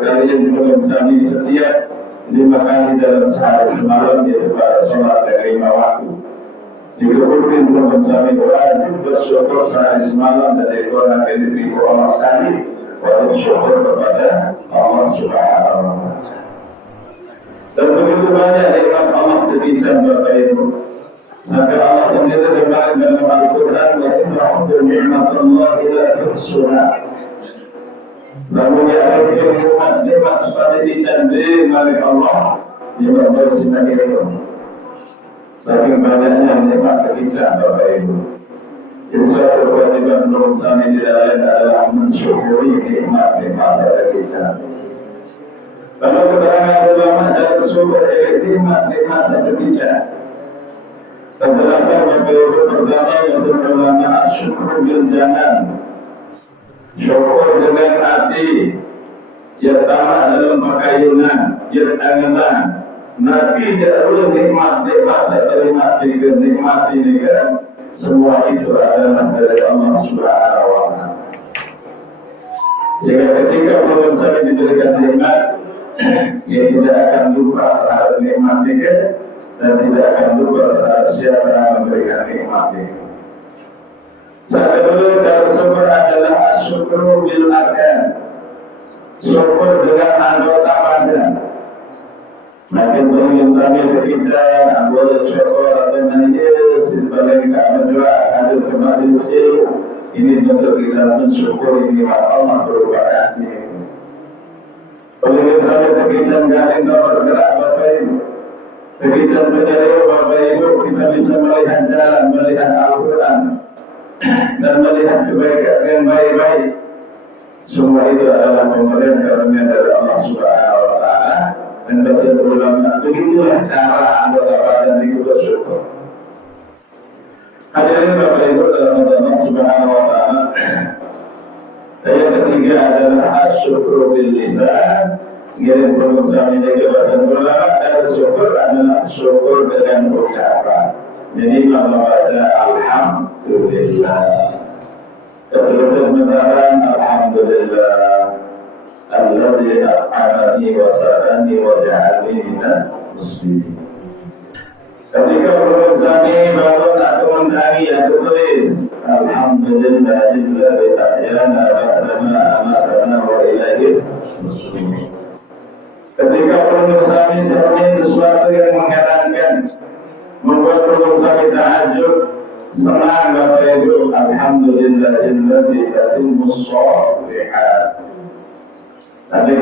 kalian kami setiap 5 kali dalam sehari semalam, yaitu pada sholat dari 5 waktu. Dikabulkan teman kami wajib bersyukur sehari semalam dan itu akan diberi Allah sekali. Wajib syukur kepada Allah Subhanahu wa Ta'ala. Dan begitu banyak nikmat Allah diberikan Bapak Ibu. Sampai Allah sendiri berfirman dalam Al-Quran, wa in ta'uddu ni'matallahi la tuhsuha. Namun yang nikmat seperti dijanji oleh Allah yang bersinar itu. Saking banyaknya nikmat kekicauan Bapak Ibu. Insya kewajiban berusaha tidak lain adalah mensyukuri nikmat-nikmat kekicauan. Kalau keterangan ulama dari sumber nikmat kekicauan. Penjelasan Bapak Ibu pertama yang sebelumnya syukur bil janan. Syukur dengan hati yang tamat dalam pakaian yang angenan. Nabi tidak nikmati masa terima nikmati negara. Semua itu adalah dari Allah Subhanahu wa Ta'ala. Sehingga ketika manusia diberikan nikmat, ia tidak akan lupa terhadap nikmat itu dan tidak akan lupa terhadap siapa yang memberikan nikmat itu. Saat kedua cara syukur adalah syukur bil arkan. Syukur dengan anggota badan. Makin banyak sambil berbicara, anggota syukur atau menangis, paling tak berdoa, ada kemajelis ini bentuk kita mensyukuri nikmat Allah berupa hati. Paling sambil berbicara, galing tak bergerak Bapak Ibu. Berbicara menjadi Bapak Ibu, kita bisa melihat jalan, melihat Al-Quran, dan melihat kebaikan yang baik-baik. Semua itu adalah pemberian karunia dari Allah Subhanahu wa Ta'ala. Dan bahasa ulama begitulah cara anggota badan itu bersyukur. Hadirin Bapak Ibu dalam Allah Subhanahu wa Ta'ala. Dan yang ketiga adalah asyukru bil lisan. Yang pertama ini bahasa ulama dan syukur adalah syukur dengan ucapan. Jadi kalau ada alhamdulillah. Selesai menaran alhamdulillah. Alladzi at'amani wa sa'ani wa ja'alni minal muslimin. Ketika berusaha baru tak menangi yang tulis alhamdulillahilladzi ahyana ba'dama amatana wa ilaihi muslimin. Ketika berusaha seperti sesuatu yang mengherankan, membuat berusaha tahajud, senang Bapak Ibu, alhamdulillahilladzi tatimmus shalihat. Nanti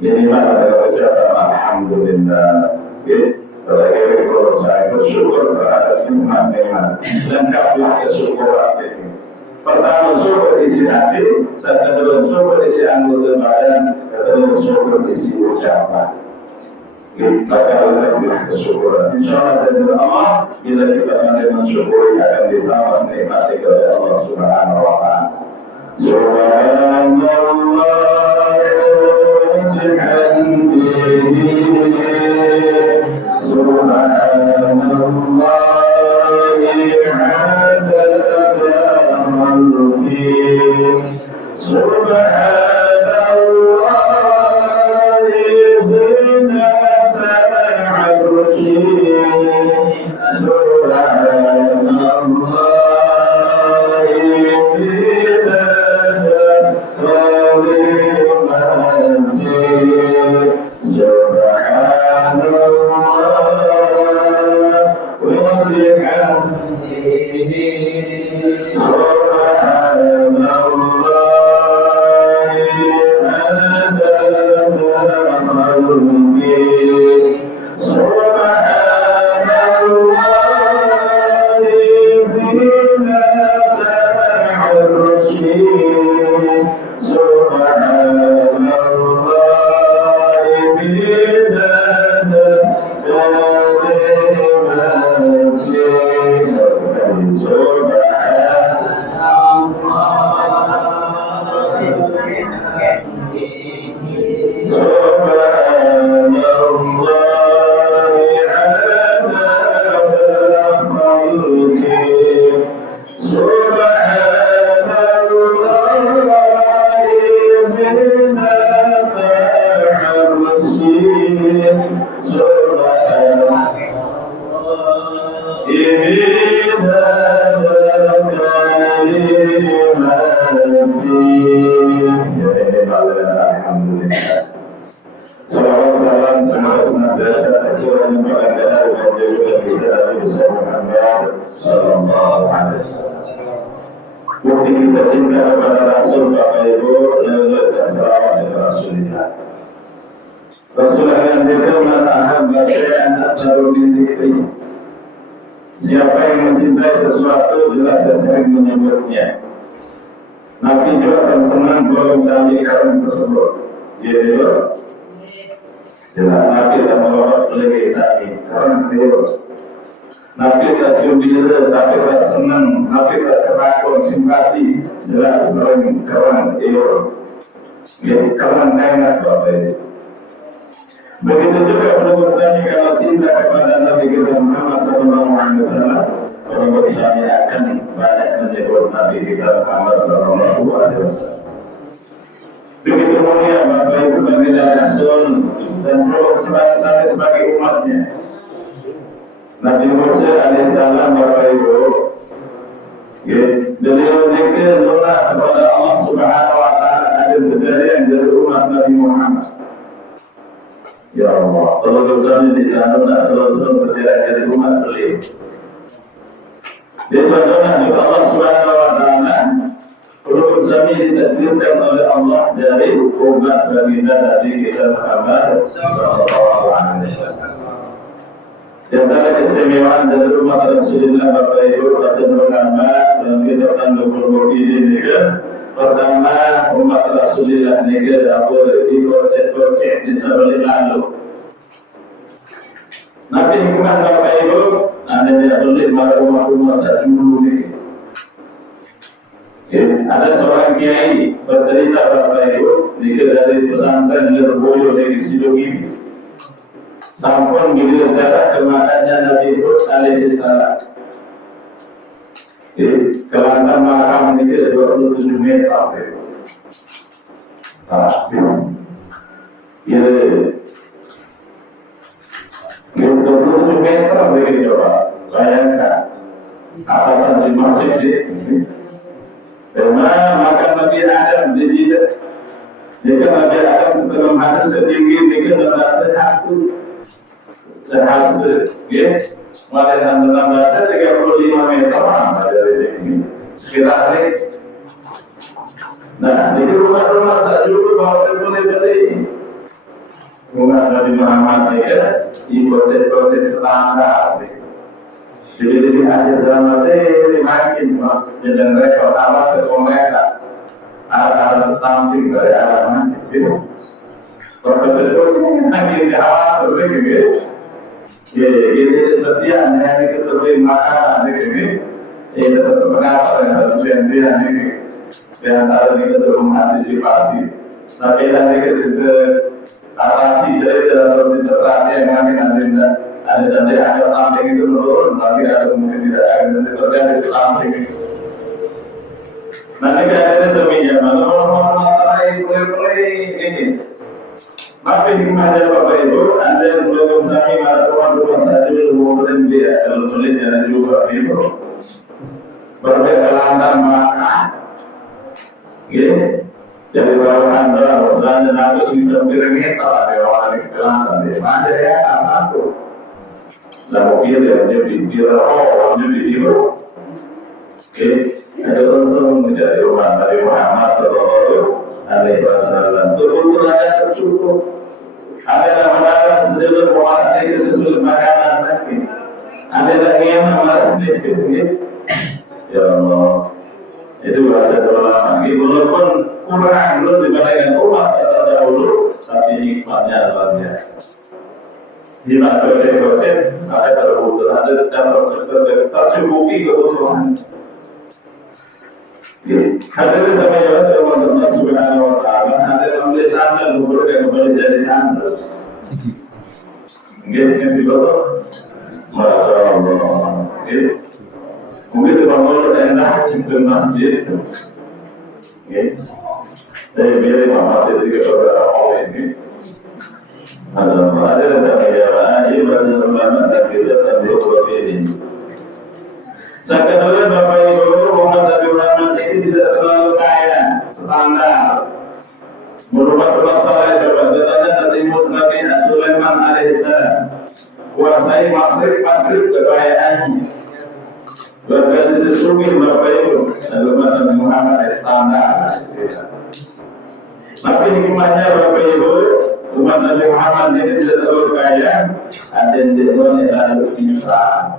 ini pada ucapan alhamdulillah. Terakhir kalau saya bersyukur terhadap nikmat-nikmat, lengkaplah kesyukuran ini. Pertama syukur isi hati, kedua syukur isi anggota badan, ketiga syukur isi ucapan. Maka lebih kesyukuran. Insyaallah dari Allah, bila kita nanti mensyukuri akan ditambah nikmati oleh Allah Subhanahu wa Ta'ala. Subhanallah. Subhanallah Alhamdulillah. Salawat salam senantiasa tercurah limpahkan kepada junjungan kita Nabi Muhammad sallallahu alaihi wasallam. Bukti kita cinta kepada Rasul Bapak Ibu lewat salawat kepada Rasulullah. Rasulullah yang berfirman, "Ahabba syai'an aktsaru min dzikri." Siapa yang mencintai sesuatu jelas sering menyebutnya. Nabi juga akan senang kalau misalnya ikan tersebut. Jadi jelas Nabi tak melawat lagi tadi karena beliau. Nabi tak gembira, tapi tak senang, Nabi tak kerakon simpati, jelas sering karena beliau. Jadi karena enak Bapak Ibu. Begitu juga menurut saya kalau cinta kepada Nabi kita Muhammad sallallahu alaihi wasallam, menurut saya akan banyak menyebut Nabi kita Muhammad sallallahu alaihi wasallam. Begitu mulia Bapak Ibu bagi Rasul dan terus saya sebagai umatnya. Nabi Musa alaihissalam Bapak Ibu, beliau zikir doa kepada Allah Subhanahu wa taala agar kejadian dari umat Nabi Muhammad. Ya Allah, kalau dosa di jalan selalu berjalan dari umat beliau. Dia berdoa kepada Allah Subhanahu wa taala, perlu kami ditakdirkan oleh Allah dari umat baginda Nabi kita Muhammad sallallahu alaihi wasallam. Di antara keistimewaan dari umat Rasulullah Bapak Ibu Rasul Muhammad dalam kitab Tandukul ini juga. Pertama, umat Rasulullah negeri apa di sebalik lalu. Nabi hikmah Bapak Ibu, anda tidak boleh pada umat saat dulu ini. Ada seorang kiai bercerita Bapak Ibu, negeri dari pesantren Lerboyo dari Sidung ini. Sampun gitu sejarah kemakannya Nabi Hud alaihissalam. Kelantan makam ini 27 meter. Ya, 27 meter begini coba. Bayangkan atasan si masjid ini. Karena makan Nabi Adam jadi jika Nabi Adam dalam hadis ketinggi bikin rasa sehasta, ya. Maka dalam bahasa 35 meter dari ini sekitar ini. Nah, di rumah-rumah saat dulu bawa boleh rumah Nabi Muhammad ya, ikut standar. Jadi lebih ada dalam masih makin dan mereka awal ke mereka ada stamping dari arah itu. Kalau betul lagi awal berbeda. Ya, ini setiap hari kita makan ini, ini terkenal dengan tujuan ini. Di antara kita mengantisipasi. Tapi nanti kita atasi dari dalam perhatian yang ada saja ada samping itu menurun, tapi ada mungkin tidak akan terjadi samping itu. Nanti ada semuanya, masalah masalah ini. Maaf hikmahnya Bapak Ibu, Anda yang belum kami rumah saja kemudian dia kalau sulit jalan juga Ibu. Berbeda lantar makan, jadi kalau Anda dan aku bisa piramid ada orang di lantar dia ada ya satu. Lalu dia jadi jadi Ibu. Ada orang menjadi rumah Nabi Muhammad sallallahu alaihi wasallam. Turun aja cukup. Ada makanan sesuai kualitas itu sesuai makanan lagi. Ada lagi yang makanan itu. Ya Allah, itu bahasa doa lagi. Walaupun kurang belum dibandingkan rumah terdahulu, tapi nikmatnya luar biasa. Di mana berdebat ada terbuka, ada tercukupi kebutuhan. Hadir sama jalan Allah Subhanahu wa taala, hadir ambil sandal bukan kembali jadi sandal. Gitu betul. Masya Allah. Mungkin bangun enak di masjid. Dari bilik mama itu juga orang ini. Ada jalan ini bahasa ulama dan kita tahu ini. Saya katakan Bapak Ibu, umat Nabi Muhammad ini tidak terlalu kaya, standar. Merupakan masalah mungkin Bapak Ibu, umat Nabi Muhammad standar. Tapi hikmahnya Bapak Ibu, umat Nabi Muhammad ini tidak terlalu kaya, ada yang lalu bisa.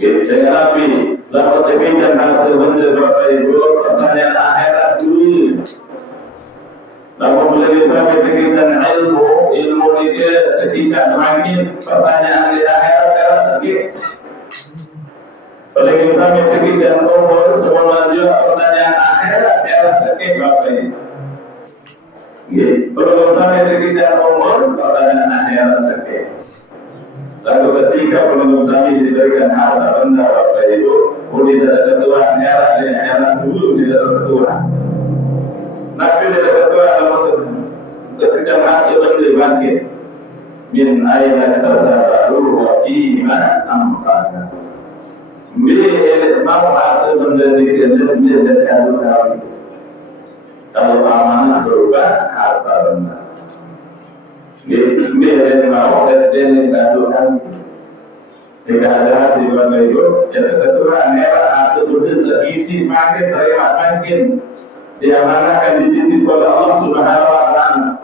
Gitu, Nabi, dapat demikian harta benda Bapak Ibu, pertanyaan akhirat dulu. Lalu boleh sampai dengan ilmu ini ketika semakin pertanyaan di akhirat terasa sakit. Boleh sampai dengan umur semua juga pertanyaan akhirat terasa sakit Bapak Ibu. Boleh sampai dengan umur pertanyaan akhirat sakit. Lalu ketika belum sampai diberikan harta benda Bapak Ibu, boleh tidak ketua akhirat dulu tidak ketua. Nabi tidak ketua ketika hati bangkit min ayat tasabaru wa iman amfasa mau hati menjadi kenyataan kalau amanah berubah harta benda mau jadi adukan jika ada hati Bapak Ibu yang ketua merah atau tulis isi makin terima makin yang mana akan dididik oleh Allah Subhanahu wa Ta'ala.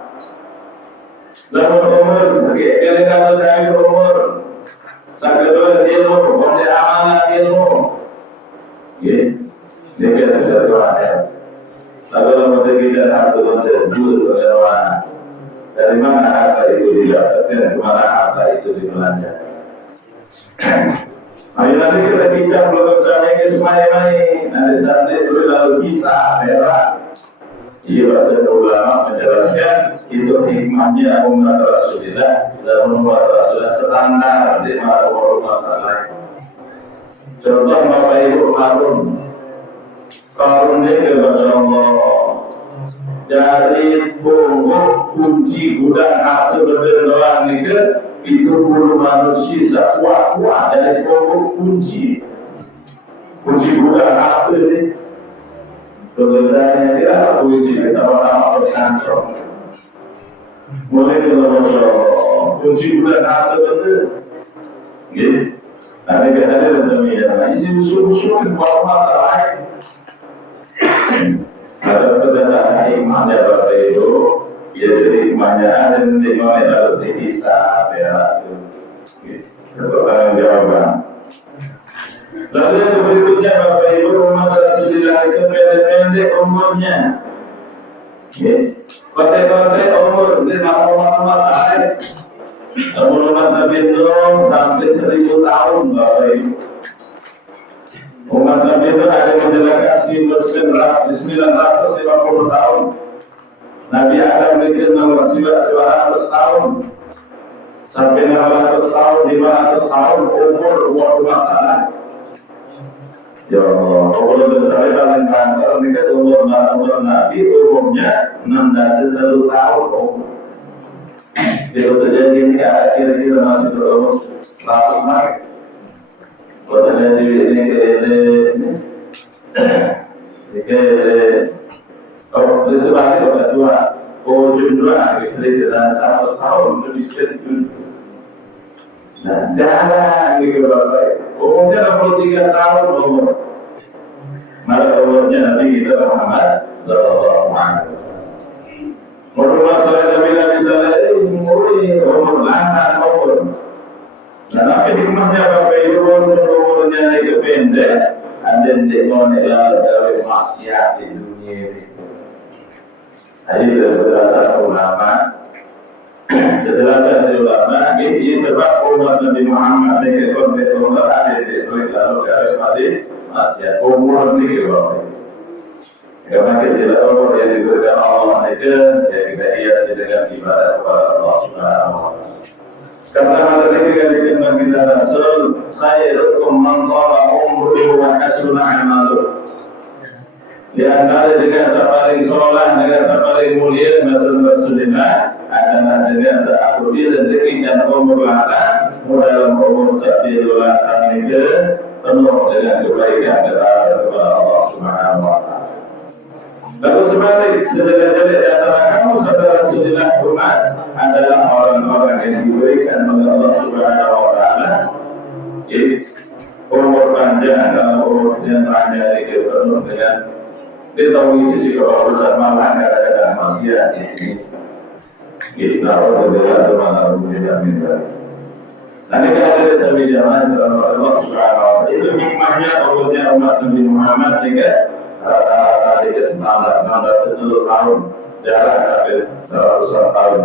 Dalam umur sakit, kalau dari umur sakit ilmu, oleh amanah ilmu. Ya, dia kata satu ayat. Lalu kita tidak harus menjujur oleh orang. Dari mana harta itu didapatkan, kemana harta itu dibelanjakan. Ayo nanti kita bincang belum sampai ke semuanya nanti saat itu lalu bisa merah. Iya bahasa ulama menjelaskan itu hikmahnya umat Rasulullah dan umat Rasulullah standar di masalah. Contoh Bapak Ibu Karun dia kepada Allah dari pokok kunci gudang hati berdoa nikah itu bulu manusia kuat dari pokok kunci gudang hati ini. Tulisannya dia kunci kita orang bersantren. Mulai kalau kunci gudang hati itu, gitu. Nanti kita ada semuanya. Isi usul buat masalah. Ada perkataan iman ya Bapak Ibu, jadi imannya ada nanti mau lalu dihisab ya. Pertanyaan jawaban. Lalu yang berikutnya Bapak Ibu umat Rasulullah itu pendek umurnya. Kote-kote umur di nama masalah. Umat Nabi Nuh sampai 1000 tahun Bapak Ibu. Umat Nabi Nuh ada menjelaskan 950 tahun. Nabi Adam bikin 900 tahun. Sampai 600 tahun, 500 tahun umur waktu masalah. Ya Allah, Allah besar paling kantor ini kan umur Nabi umurnya 610 tahun. Kalau terjadi ini kira-kira masih berumur 100 tahun. Kalau terjadi ini kalau itu lagi kalau dua, jumlah gitu dan 100 tahun lebih sedikit. Nah, jangan gitu Bapak. Umurnya 63 tahun umur. Maka umurnya Nabi kita Muhammad sallallahu alaihi wasallam. Masalah Nabi umur lantar umur. Dan apa hikmahnya Bapak Ibu umurnya itu pendek, ada yang dari maksiat di dunia ini. Jadi berdasar ulama. Penjelasan ulama ini sebab umat Nabi Muhammad ini konteks umur ada di seluruh lalu masih umur ini Bapak. Karena kecil umur yang diberikan Allah itu yang kita hiasi dengan ibadah kepada Allah Subhanahu wa Ta'ala. Karena pada ketika dikatakan kita Rasul, saya hukum mengqala umruhu wa hasuna amaluh. Di antara dengan paling soleh, dengan paling mulia Rasulullah adalah dengan aku dan demikian umur lata dalam umur sabdul lata itu penuh dengan kebaikan kepada Allah Subhanahu wa Ta'ala. Lalu sebalik sederhana di antara kamu saudara Rasulullah umat adalah orang-orang yang diberikan oleh Allah Subhanahu wa Ta'ala umur panjang kalau kemudian tanya penuh dengan ditahui sisi kebagusan malah kadang-kadang masih di sini kita berbeda dengan berbeda beda. Nanti kalau ada sambil jalan Allah Subhanahu wa taala itu hikmahnya Allahnya umat Nabi Muhammad sehingga rata-rata di kesempatan 16 tahun jarak sampai 100 tahun